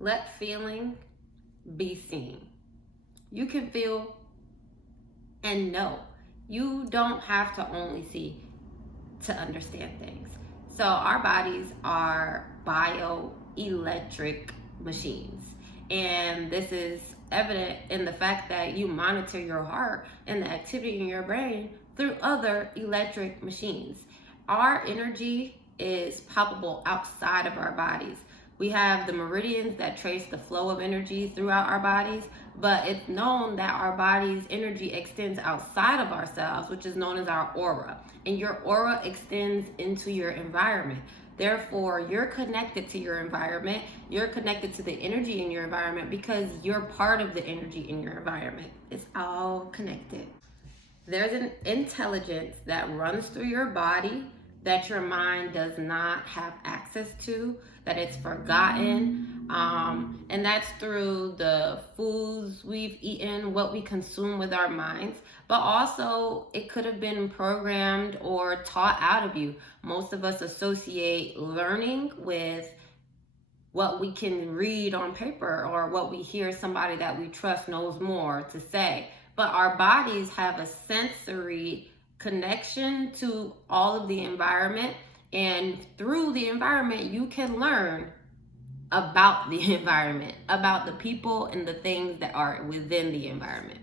Let feeling be seen. You can feel and know. You don't have to only see to understand things. So our bodies are bioelectric machines. And this is evident in the fact that you monitor your heart and the activity in your brain through other electric machines. Our energy is palpable outside of our bodies. We have the meridians that trace the flow of energy throughout our bodies, but it's known that our body's energy extends outside of ourselves, which is known as our aura. And your aura extends into your environment. Therefore, you're connected to your environment. You're connected to the energy in your environment because you're part of the energy in your environment. It's all connected. There's an intelligence that runs through your body that your mind does not have access to, that it's forgotten. And that's through the foods we've eaten, what we consume with our minds. But also, it could have been programmed or taught out of you. Most of us associate learning with what we can read on paper or what we hear somebody that we trust knows more to say. But our bodies have a sensory connection to all of the environment, and through the environment you can learn about the environment, about the people and the things that are within the environment.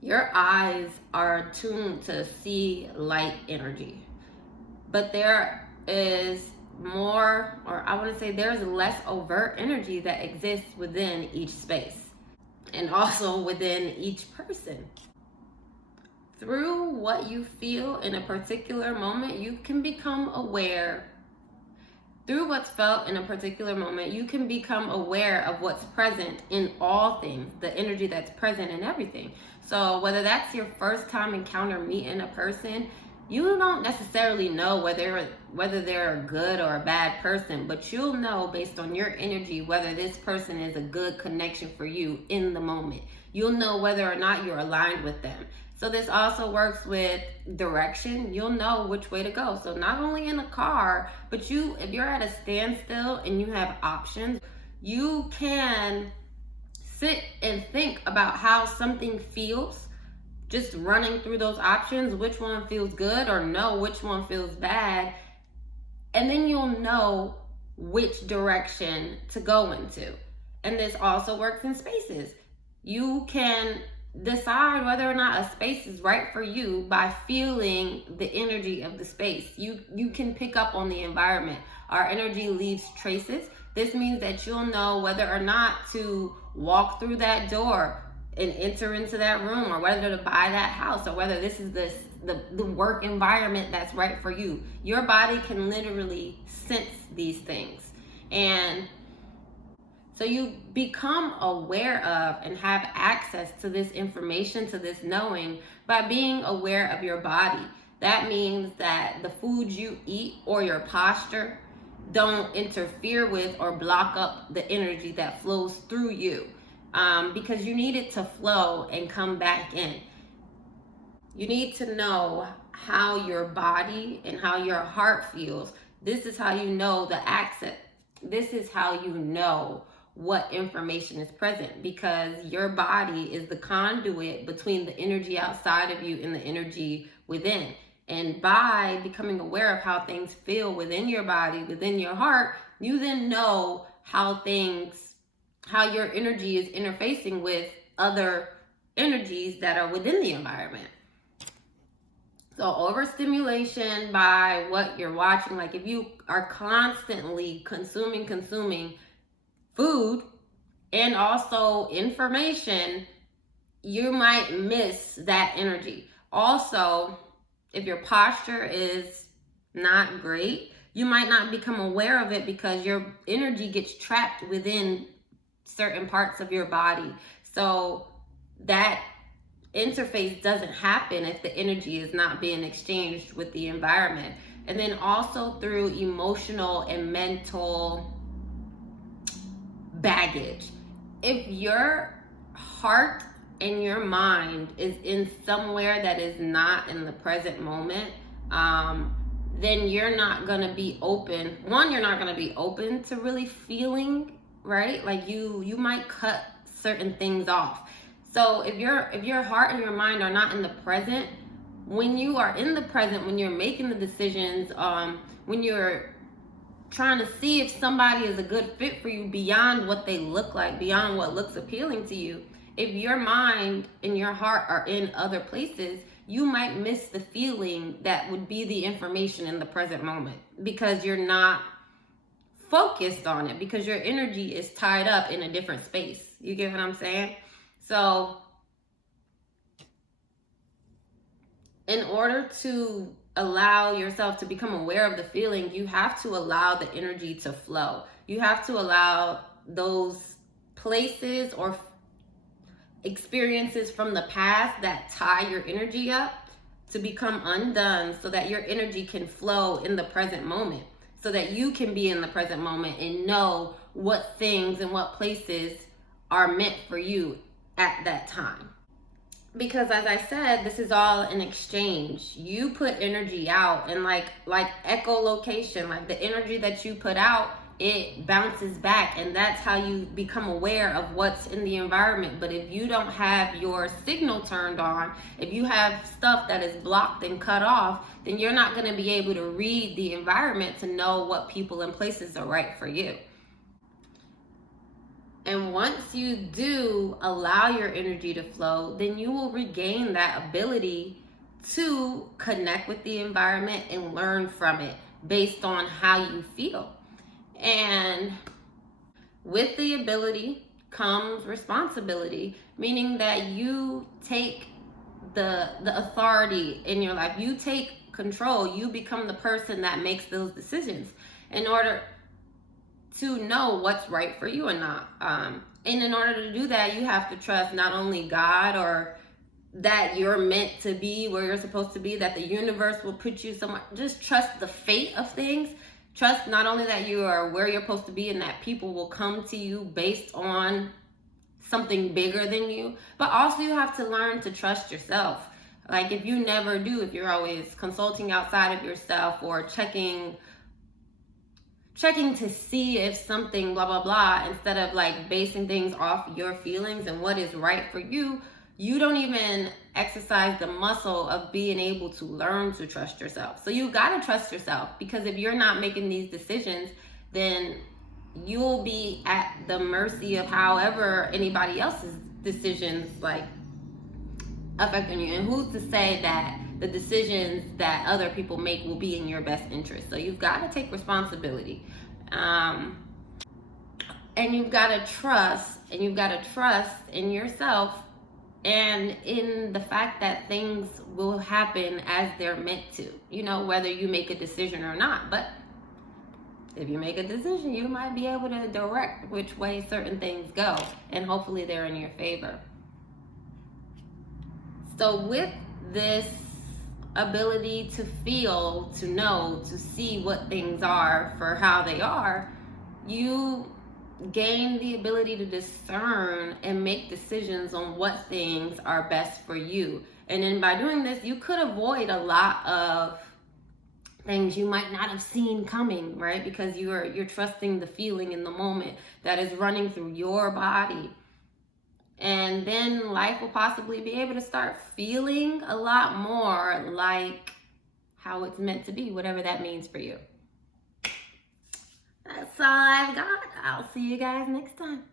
Your eyes are tuned to see light energy, but there is more, or I want to say there's less overt energy that exists within each space and also within each person. Through what you feel in a particular moment, you can become aware. Through what's felt in a particular moment, you can become aware of what's present in all things, the energy that's present in everything. So whether that's your first time encounter meeting a person, you don't necessarily know whether they're a good or a bad person, but you'll know based on your energy whether this person is a good connection for you in the moment. You'll know whether or not you're aligned with them. So this also works with direction. You'll know which way to go. So not only in a car, but if you're at a standstill and you have options, you can sit and think about how something feels, just running through those options, which one feels good, or know which one feels bad. And then you'll know which direction to go into. And this also works in spaces. You can decide whether or not a space is right for you by feeling the energy of the space. You can pick up on the environment. Our energy leaves traces. This means that you'll know whether or not to walk through that door and enter into that room, or whether to buy that house, or whether this is the work environment that's right for you. Your body can literally sense these things. And so you become aware of and have access to this information, to this knowing, by being aware of your body. That means that the foods you eat or your posture don't interfere with or block up the energy that flows through you, because you need it to flow and come back in. You need to know how your body and how your heart feels. This is how you know the access. This is how you know what information is present, because your body is the conduit between the energy outside of you and the energy within. And by becoming aware of how things feel within your body, within your heart, you then know how your energy is interfacing with other energies that are within the environment. So overstimulation by what you're watching, like if you are constantly consuming food and also information, you might miss that energy. Also, if your posture is not great, you might not become aware of it because your energy gets trapped within certain parts of your body. So that interface doesn't happen if the energy is not being exchanged with the environment. And then also through emotional and mental baggage. If your heart and your mind is in somewhere that is not in the present moment, then you're not going to be open. One, you're not going to be open to really feeling right? Like you might cut certain things off. So if your heart and your mind are not in the present, when you are in the present, when you're making the decisions, when you're trying to see if somebody is a good fit for you beyond what they look like, beyond what looks appealing to you, if your mind and your heart are in other places, you might miss the feeling that would be the information in the present moment because you're not focused on it, because your energy is tied up in a different space. You get what I'm saying? So in order to allow yourself to become aware of the feeling, you have to allow the energy to flow. You have to allow those places or experiences from the past that tie your energy up to become undone so that your energy can flow in the present moment, so that you can be in the present moment and know what things and what places are meant for you at that time. Because as I said, this is all an exchange. You put energy out, and like echolocation, like the energy that you put out, it bounces back, and that's how you become aware of what's in the environment. But if you don't have your signal turned on, if you have stuff that is blocked and cut off, then you're not going to be able to read the environment to know what people and places are right for you. And once you do allow your energy to flow, then you will regain that ability to connect with the environment and learn from it based on how you feel. And with the ability comes responsibility, meaning that you take the authority in your life. You take control. You become the person that makes those decisions in order to know what's right for you and not. And in order to do that, you have to trust not only God or that you're meant to be where you're supposed to be, that the universe will put you somewhere. Just trust the fate of things. Trust not only that you are where you're supposed to be and that people will come to you based on something bigger than you, but also you have to learn to trust yourself. Like if you never do, if you're always consulting outside of yourself or checking to see if something blah blah blah, instead of like basing things off your feelings and what is right for you, you don't even exercise the muscle of being able to learn to trust yourself. So you've got to trust yourself, because if you're not making these decisions, then you'll be at the mercy of however anybody else's decisions like affecting you. And who's to say that the decisions that other people make will be in your best interest? So you've got to take responsibility. And you've got to trust, and you've got to trust in yourself and in the fact that things will happen as they're meant to, you know, whether you make a decision or not. But if you make a decision, you might be able to direct which way certain things go, and hopefully they're in your favor. So with this ability to feel, to know, to see what things are for how they are, you gain the ability to discern and make decisions on what things are best for you. And then by doing this, you could avoid a lot of things you might not have seen coming, right? Because you're trusting the feeling in the moment that is running through your body. And then life will possibly be able to start feeling a lot more like how it's meant to be, whatever that means for you. That's all I've got. I'll see you guys next time.